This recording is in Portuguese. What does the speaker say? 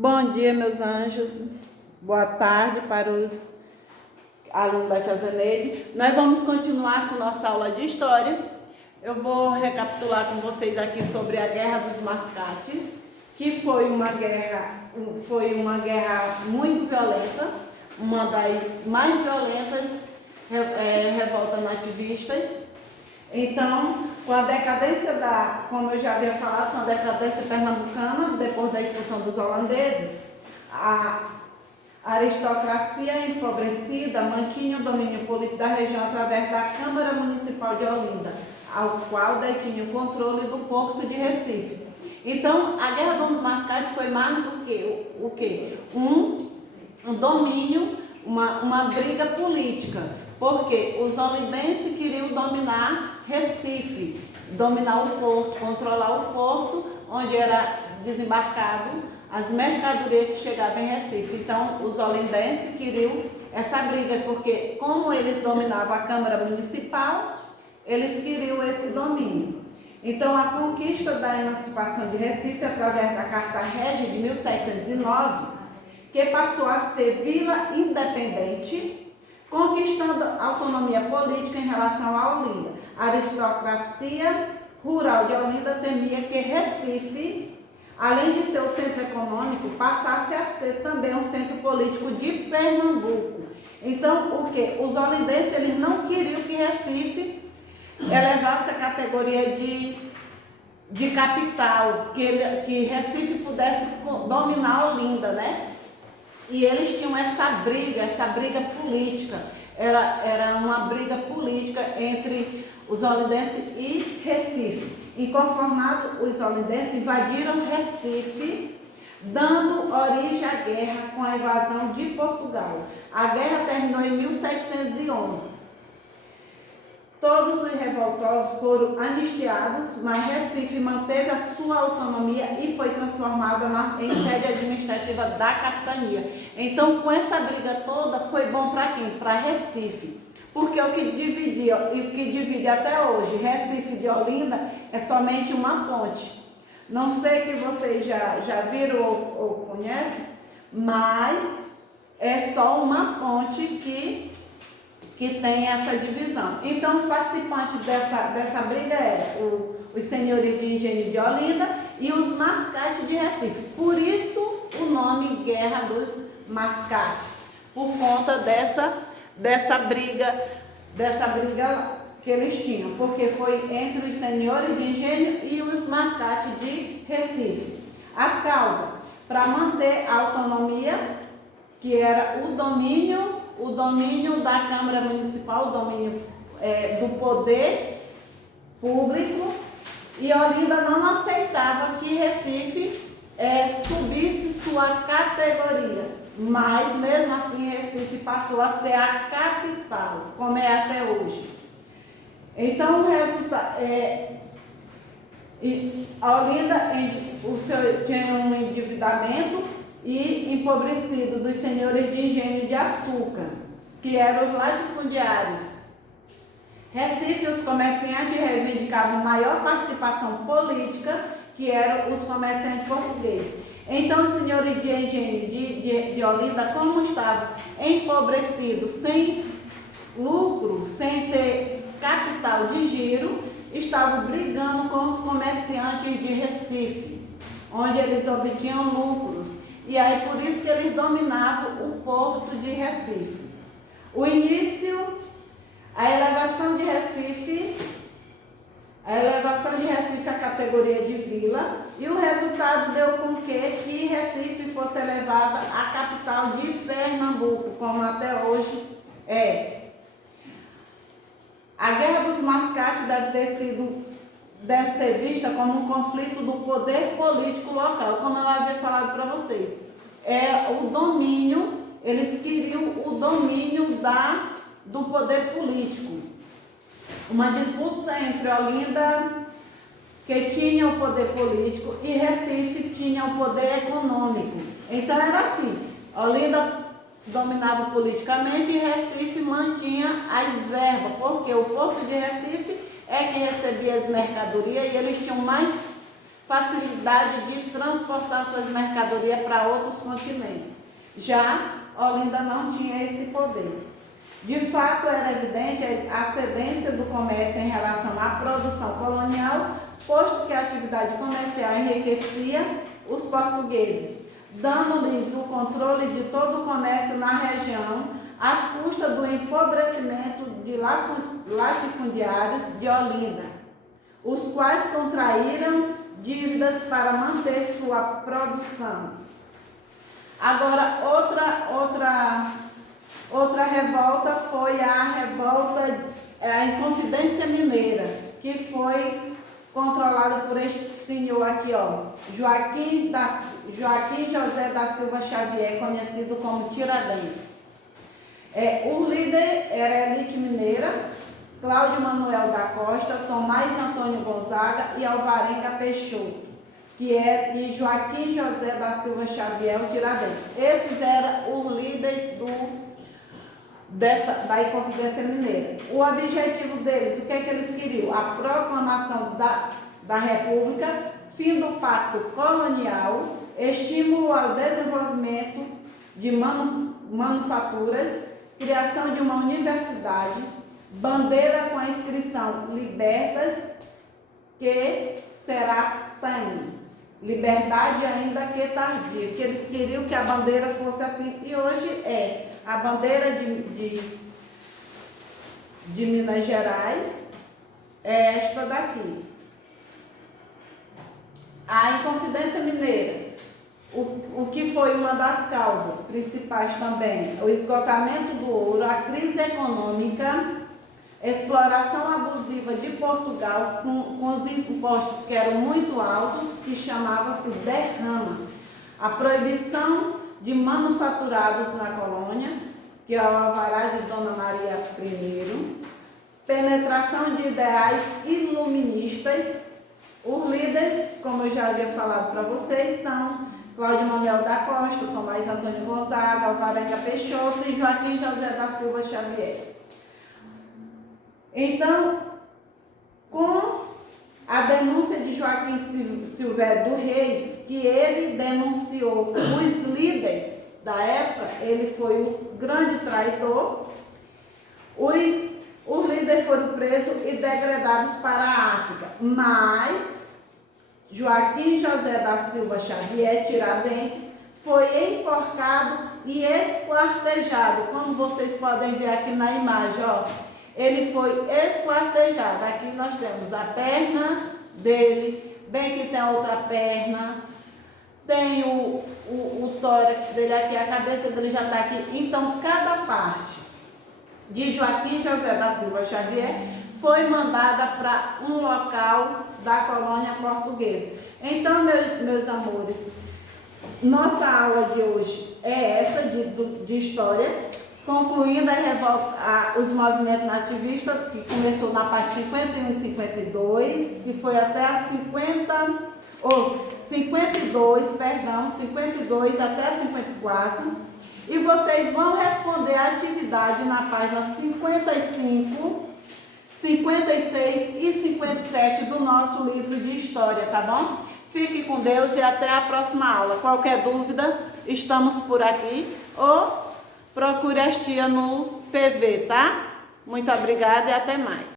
Bom dia, meus anjos. Boa tarde para os alunos da Tia Zeneide. Nós vamos continuar com nossa aula de história. Eu vou recapitular com vocês aqui sobre a Guerra dos Mascates, que foi uma guerra muito violenta, uma das mais violentas revoltas nativistas. Então, com a decadência como eu já havia falado, com a decadência pernambucana, depois da expulsão dos holandeses, a aristocracia empobrecida mantinha o domínio político da região através da Câmara Municipal de Olinda, ao qual detinha o controle do Porto de Recife. Então, a Guerra do Mascate foi mais do que o quê? Um domínio, uma briga política, porque os olindenses queriam dominar Recife, dominar o porto, controlar o porto, onde era desembarcado as mercadorias que chegavam em Recife. Então, os olindenses queriam essa briga, porque como eles dominavam a Câmara Municipal, eles queriam esse domínio. Então, a conquista da emancipação de Recife, através da Carta Régia de 1709, que passou a ser vila independente, conquistando autonomia política em relação a Olinda. A aristocracia rural de Olinda temia que Recife, além de ser o centro econômico, passasse a ser também um centro político de Pernambuco. Então, o que? Os olindenses eles não queriam que Recife elevasse a categoria de capital, que Recife pudesse dominar Olinda, né? E eles tinham essa briga política. Era uma briga política entre os olindenses e Recife. Inconformados, os olindenses invadiram Recife, dando origem à guerra com a invasão de Portugal. A guerra terminou em 1711. Todos os revoltosos foram anistiados, mas Recife manteve a sua autonomia e foi transformada em sede administrativa da capitania. Então, com essa briga toda, foi bom para quem? Para Recife. Porque o que dividia e o que divide até hoje Recife de Olinda é somente uma ponte. Não sei que vocês já viram ou conhecem, mas é só uma ponte que tem essa divisão. Então, os participantes dessa briga eram os senhores de engenho de Olinda e os mascates de Recife. Por isso, o nome Guerra dos Mascates, por conta dessa briga que eles tinham, porque foi entre os senhores de engenho e os mascates de Recife. As causas, para manter a autonomia, que era o domínio da Câmara Municipal, o domínio do poder público, e Olinda não aceitava que Recife subisse sua categoria, mas mesmo assim Recife passou a ser a capital, como é até hoje. Então, o resultado Olinda tinha um endividamento e empobrecido dos senhores de engenho de açúcar, que eram os latifundiários. Recife, os comerciantes reivindicavam maior participação política, que eram os comerciantes portugueses. Então, os senhores de engenho de Olinda, como estavam empobrecidos, sem lucro, sem ter capital de giro, estavam brigando com os comerciantes de Recife, onde eles obtinham lucros. E aí, por isso que eles dominavam o porto de Recife. O início, a elevação de Recife à categoria de vila, e o resultado deu com que Recife fosse elevada à capital de Pernambuco, como até hoje é. A Guerra dos Mascates deve ser vista como um conflito do poder político local, como eu havia falado para vocês. O domínio, eles queriam o domínio do poder político. Uma disputa entre Olinda, que tinha o poder político, e Recife tinha o poder econômico. Então era assim, Olinda dominava politicamente e Recife mantinha as verbas, porque o porto de Recife é que recebia as mercadorias e eles tinham mais facilidade de transportar suas mercadorias para outros continentes. Já Olinda não tinha esse poder. De fato, era evidente a ascendência do comércio em relação à produção colonial, posto que a atividade comercial enriquecia os portugueses, dando-lhes o controle de todo o comércio na região, às custas do empobrecimento de latifundiários de Olinda, os quais contraíram dívidas para manter sua produção. Agora, outra revolta foi a Inconfidência Mineira, que foi controlada por este senhor aqui, ó, Joaquim José da Silva Xavier, conhecido como Tiradentes. O líder era a elite mineira, Cláudio Manuel da Costa, Tomás Antônio Gonzaga e Alvarenga Peixoto, e Joaquim José da Silva Xavier, o Tiradentes. Esses eram os líderes da Inconfidência Mineira. O objetivo deles, o que é que eles queriam? A proclamação da República, fim do pacto colonial, estímulo ao desenvolvimento de manufaturas, criação de uma universidade, bandeira com a inscrição Libertas, que será tem. Liberdade ainda que tardia, que eles queriam que a bandeira fosse assim, e hoje é. A bandeira de Minas Gerais é esta daqui. A Inconfidência Mineira, o que foi uma das causas principais também, o esgotamento do ouro, a crise econômica, exploração abusiva de Portugal com os impostos que eram muito altos, que chamava-se derrama, a proibição de manufaturados na colônia, que é o alvará de Dona Maria I, penetração de ideais iluministas. Os líderes, como eu já havia falado para vocês, são Cláudio Manuel da Costa, Tomás Antônio Gonzaga, Alvarenga Peixoto e Joaquim José da Silva Xavier. Então, com a denúncia de Joaquim Silvério do Reis, que ele denunciou os líderes da época, ele foi o grande traidor, os líderes foram presos e degradados para a África, mas Joaquim José da Silva Xavier, Tiradentes, foi enforcado e esquartejado, como vocês podem ver aqui na imagem, ó. Ele foi esquartejado. Aqui nós temos a perna dele, bem que tem a outra perna, tem o tórax dele aqui, a cabeça dele já está aqui. Então, cada parte de Joaquim José da Silva Xavier foi mandada para um local da colônia portuguesa. Então, meus amores, nossa aula de hoje é essa de história, concluindo a revolta, os movimentos nativistas, que começou na parte 51 e 52, que foi até a 52 até a 54, e vocês vão responder a atividade na página 55, 56 e 57 do nosso livro de história, tá bom? Fique com Deus e até a próxima aula. Qualquer dúvida, estamos por aqui, ou procure as tia no PV, tá? Muito obrigada e até mais.